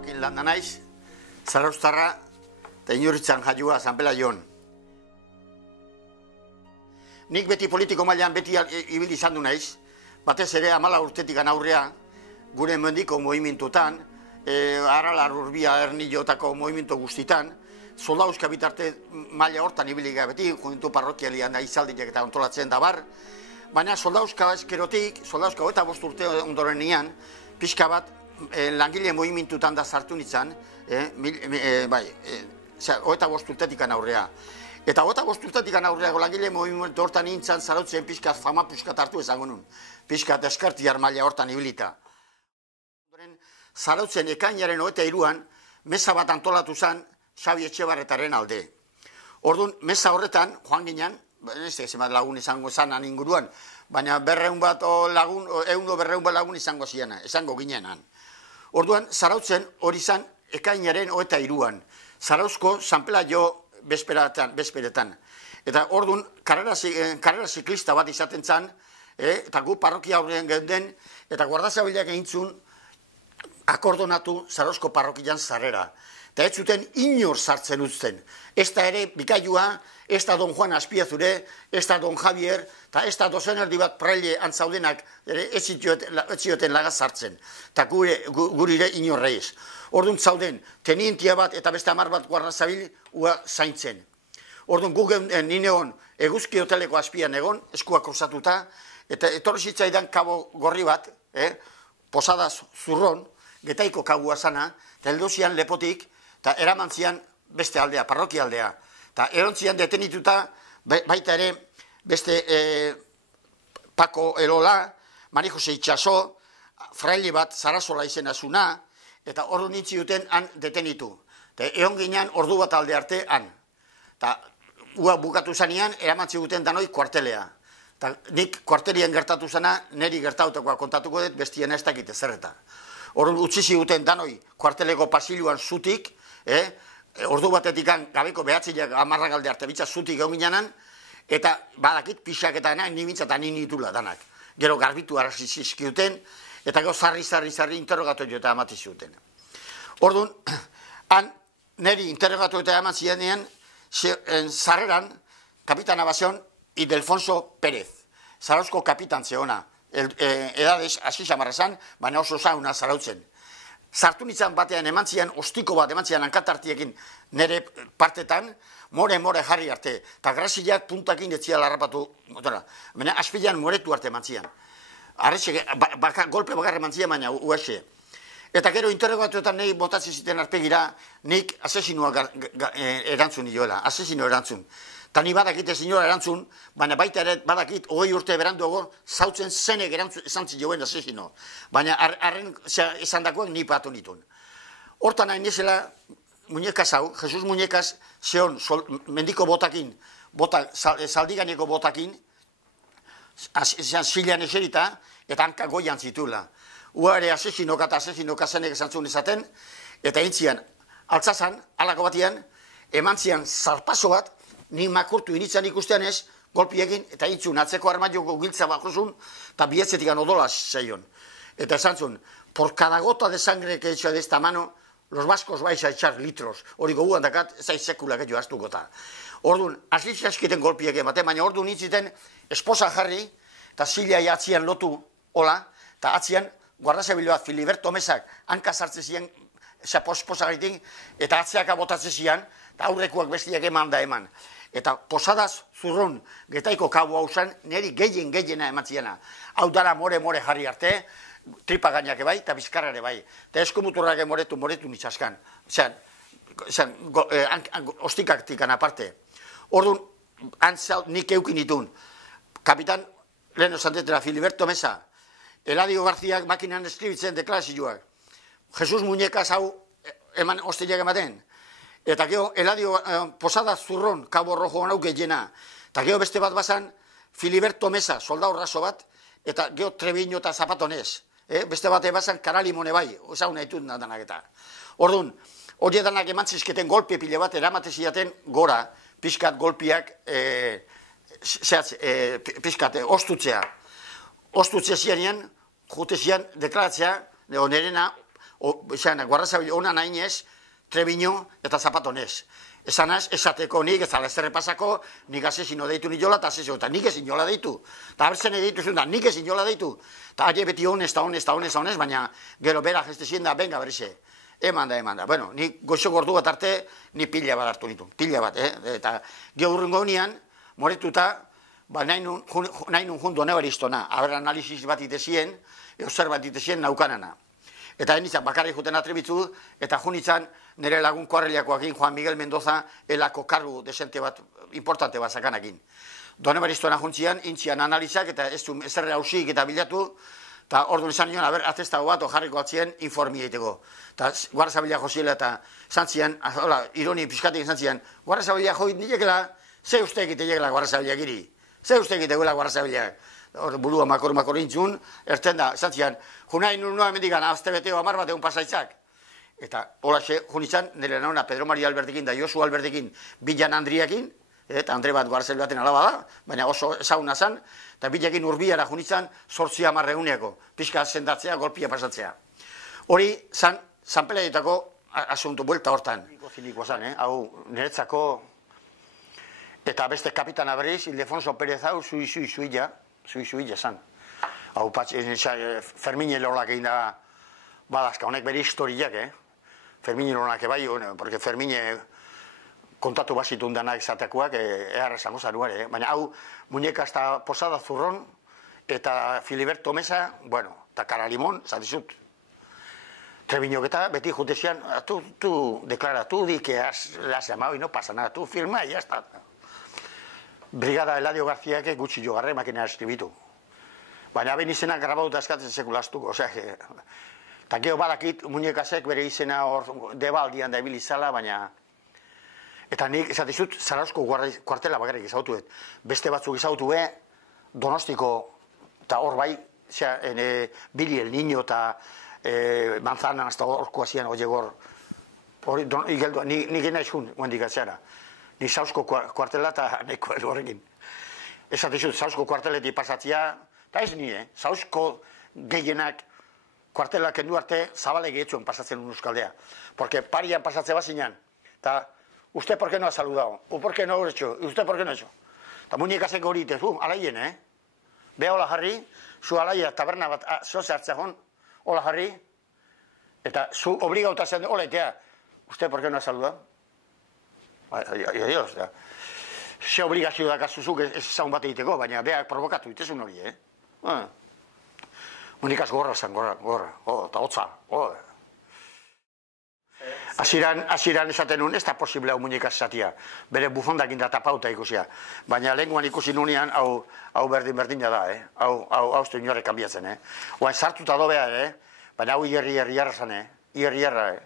Joakin Landa naiz, Zarauztarra eta Inurritzan jaiua Zanpela Jon. Nik beti politiko mailan beti ibili izan du naiz, batez ere 14 urtetik aurrea gure mendiko movimentutan, Aralar Urbia Ernillotako movimentu guztitan, soldauzka bitarte maila hortan ibili beti, juventu parrokialian izaldiak eta ontolatzen da bar, baina soldauzka eskerotik, soldauzka 25 urte ondoren nian, pixka bat langile movimentutan da sartu nintzen, 25 urtetik aurrea. Eta 25 urtetik aurreako langile movimentu hortan nintzen zarautzen pixkat fama puskat hartu esango nun. Pixkat eskartiar maila hortan ibilita. Zarautzen ekainaren 23an mesa bat antolatu zen Xabi Etxebarretaren alde. Orduan, mesa horretan, joan ginen, ez zenbat lagun izango zanan inguruan, baina 200 bat lagun, 100 bat lagun izango ziena, esango ginenan. Orduan, Zarautzen hori zen ekainaren 23an. Zarauzko Zanpela Jo bezperetan. Eta orduan, karrera ziklista bat izaten zen, eta gu parrokia aurrean geunden, eta guardazabilak egintzun akordonatu Zarauzko parrokian zarrera. Eta ez zuten inor sartzen uzten. Ez da ere bikailua, ez da Don Juan Azpiazure, ez da Don Javier, eta ez da dozen erdi bat praile antzaudenak ez zioten lagaz sartzen. Eta gurire inorreiz. Orduan zauden, tenientia bat eta beste 10 bat guardazabil ua zaintzen. Orduan gu nineon eguzki hoteleko azpian egon, eskuak osatuta, eta etorri zitzaidan kabo gorri bat, Posadas Zurron, Getaiko kabua zana, eta heldozian lepotik, eta eramantzian beste aldea, parrokia aldea. Eta erontzian detenituta, baita ere, beste Paco Elola, Mari Jose Itxaso, fraile bat Zarazola izena zuna, eta ordu nintzi duten han detenitu. Eta egon ginean ordu bat alde arte han. Eta ua bukatu zanean, eramantzi duten danoi kuartelea. Eta nik kuartelian gertatu zena, niri gertautakoa kontatuko dut, bestien ez dakite zerreta. Ordu utzi ziguten danoi kuarteleko pasiluan zutik, ordu batetik gabeko 9 10 alde arte bitza zutik egon ginean, eta badakit pixak eta ni bintzat anin nitula danak. Gero garbitu arazi zizkiuten, eta gero zarri interrogatu eta amati zuten. Orduan, han niri interrogatu eta amati zianean, zarreran, kapitana bazion, Ildefonso Pérez, Zarauzko kapitan zeona. Edadez, hasi xamarrazan, baina oso zauna Zarautzen. Zartu nintzen batean emantzian, ostiko bat emantzian hankatartiekin nire partetan, more jarri arte, eta graziak puntakin etzia larrapatu, baina aspilan moretu arte emantzian. Golpe bakarre emantzian, baina uese. Eta gero interrogatuetan nahi botatzen ziten arpegira, nik asesinua erantzun nioela, asesino erantzun. Eta ni badakit ez inora erantzun, baina baita ere badakit 20 urte beranduago zautzen zenek esan zioen asesino. Baina harren esan dakoak ni patu nituen. Hortan nahi nizela muñekaz hau, Jesus muñekaz zeon mendiko botakin, zaldiganeko botakin, zilean eserita, eta hanka goian zitula. Ua ere asesinoka eta asesinoka zenek esan zuen izaten, eta intzian, altzazan, alako batian, emantzian zarpazo bat, ni makurtu initzan ikustean ez, golpiekin, eta intzun, atzeko armaioko giltza bakozun, eta bietzetik odola zeion. Eta esan zuen, por cada gota de sangre que echa de esta mano, los vascos vais a echar litros. Hori goguan dakat, ez aiz sekulak edo astu gota. Orduan, azlitzazkiten golpiek ematen, baina orduan nintziten, esposa jarri, eta zilea atzian lotu hola, eta atzian, guardazabil bat, Filiberto Mesak, hanka sartze ziren, esposa gaitik, eta atziaka botatze ziren, eta aurrekoak bestiak eman da eman. Eta Posadas Zurron Getaiko kabu hau zen, niri gehiena ematziena. Hau dara more jarri arte, tripa gainak bai, eta bizkarrare bai. Eta eskomuturrak moretu nitzaskan. Ostikaktikan aparte. Orduan, nik eukin ditun. Kapitan, lehen osantetera, Filiberto Mesa, Eladio Garziak makinan eskribitzen deklarazioak. Jesus Muñekaz hau eman ostileak ematen. Eta gero, Eladio Posadas Zurron, Cabo Rojo hau gehiena. Eta gero beste bat bazan, Filiberto Mesa, soldau raso bat, eta gero Treviño eta Zapatonez. Beste bat bazan, Karalimone bai, osaun haitut danak eta. Orduan, hori danak emantzizketen golpe pile bat, eramate ziaten gora, pixkat golpiak, pixkat ostutzea. Ostutzea zianean, jute zian, deklaratzea, nerena, Guardia Zibila ona nahinez, Trebiño eta Zapatonez. Esanaz, esateko nik, ez ala ezerre pasako, nik asesino deitu niola, eta nik ezin jola deitu. Eta abertzen deitu zuen da, nik ezin jola deitu. Eta aie beti honez, baina gero bera gestezien da, benga berize. Eman da. Bueno, nik goxo gordu bat arte, ni pila bat hartu nitu. Pila bat, Eta geurrengo honian, moretuta, nahi nun jundu nebaristona. Aber analizis bat itezien, zer bat itezien naukanana. Eta enitzak bakarrik juten atrebitzu, eta junitzan nire lagun koarreliakoakin Juan Miguel Mendoza elako kargu desente bat, importante bat zakanakin. Done baristuena juntzian, intzian analizak eta ez du ezerre hausik eta bilatu, eta orduan izan nion, atestago bat jarriko atzien informi egiteko. Eta Guardia Zibila joziela eta zantzian, ironi pixkatik zantzian, Guardia Zibila joit nilekela, ze uste egite egela Guardia Zibila giri? Ze uste egite egela Guardia Zibila? Burua makor intzun, erten da, zantzian, junai nuna emendikan, azte beteo amar bat egun pasaitzak. Eta holaxe, junitzan, nire nauna Pedro Maria Albertekin da Josu Albertekin Bilan Andriakin, eta Andre bat Guardia Zibilaten alaba da, baina oso ezaguna zan, eta bilakin urbiara junitzan 8 eguneako, pixka sendatzea, golpia pasatzea. Hori, San Peleietako asunto buelta hortan. Ziniko zan, hau niretzako, eta beste kapitana berriz, Ildefonso Pérez hau, suizuila zan. Hau Fermin Elolak egin da badazka, honek bere historiak, Fermin Elolak bai, porque Fermin kontatu basitun danak izatekoak, eharra esango zanuare, baina hau muñeka hasta Posada Zurron, eta Filiberto Mesa, bueno, eta Karalimon, zatizut. Treviño eta beti jutezian, tú declara, tú di que le has llamado y no pasa nada, tú firma y ya está. Brigada Eladio García que gutxi jogarre makina eskribitu. Baina ben izena grabauta eskatzen sekulastuko, osea, eta gero badakit muñekasek bere izena hor debaldian da ibilizala, baina... Eta nik esatizut, Zarauzko kuartela bakarrik izautuet. Beste batzuk izautu Donostiko, eta hor bai, Billy el Niño eta Manzana, hasta horko hasian oiegor. Nik gena izun, guendik atzera. Ni Zarauzko kuartela eta neko horrekin. Esatizut, Zarauzko kuarteletik pasatzea, eta ez ni, Zarauzko gehienak kuartelak kendu arte zabale gehiatzen pasatzen unuskaldea. Porque parian pasatzea bazinan, eta ¿usted por qué no ha saludado? ¿O por qué no lo ha hecho? ¿Y usted por qué no ha hecho? Eta muñekasek hori itezu, alaien, Beha hola jarri, zu alaia taberna bat zoze hartzea hon, hola jarri, eta zu obligauta zen, hola itea, ¿usted por qué no ha saludado? Dios, ze obligazio dakazuzuk ez zaun bat egiteko, baina beha provokatu itezun hori, Muñekas gorra zen, gorra, eta hotza, Hasieran esaten nuen, ez da posible hau muñekaz esatia. Bere bufondakin da tapauta ikusia. Baina lehenguan ikusi nunean, hau berdin da, hau uste inorek kanbiatzen, Oain sartuta dobea, baina hau hierri-hierra zan, hierri-hierra,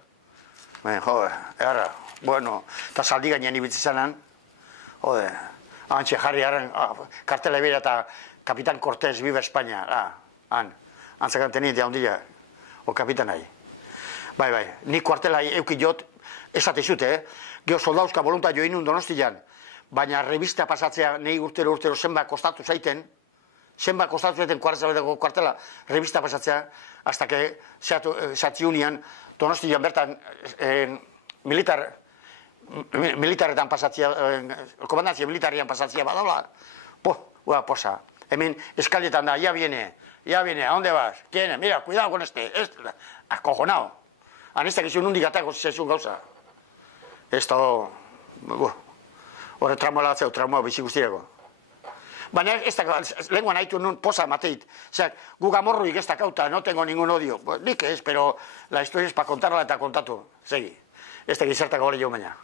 erra, bueno, eta zaldi gainean ibitzi zanan, antxe jarri harren, kartela ebera eta Kapitan Cortés, Viva España, antzakan teniente handia, o kapitanai. Bai, nik kuartela euki jot, esatizut, geho soldauzka voluntario inun Donostian, baina revista pasatzea nahi urtero zenba kostatu zaiten kuartela, revista pasatzea, hasta que zatziunian Donostian bertan militaretan pasatzea, komandantzia militarian pasatzea badaula, posa, hemen eskalietan da, ya viene, ¿a dónde vas? ¿Quién? Mira, cuidado con este, acojonado. Anestak izun hundik atako zezun gauza. Ez da, horre tramoa latzeu, tramoa bizi guztiako. Baina ez da, lenguan haitu nun posa mateit. Zerak, gu gamorruik ez da kauta, no tengo ningún odio. Nik ez, pero la historia es pa kontarla eta kontatu. Segi, ez da gizertako hori jo baina.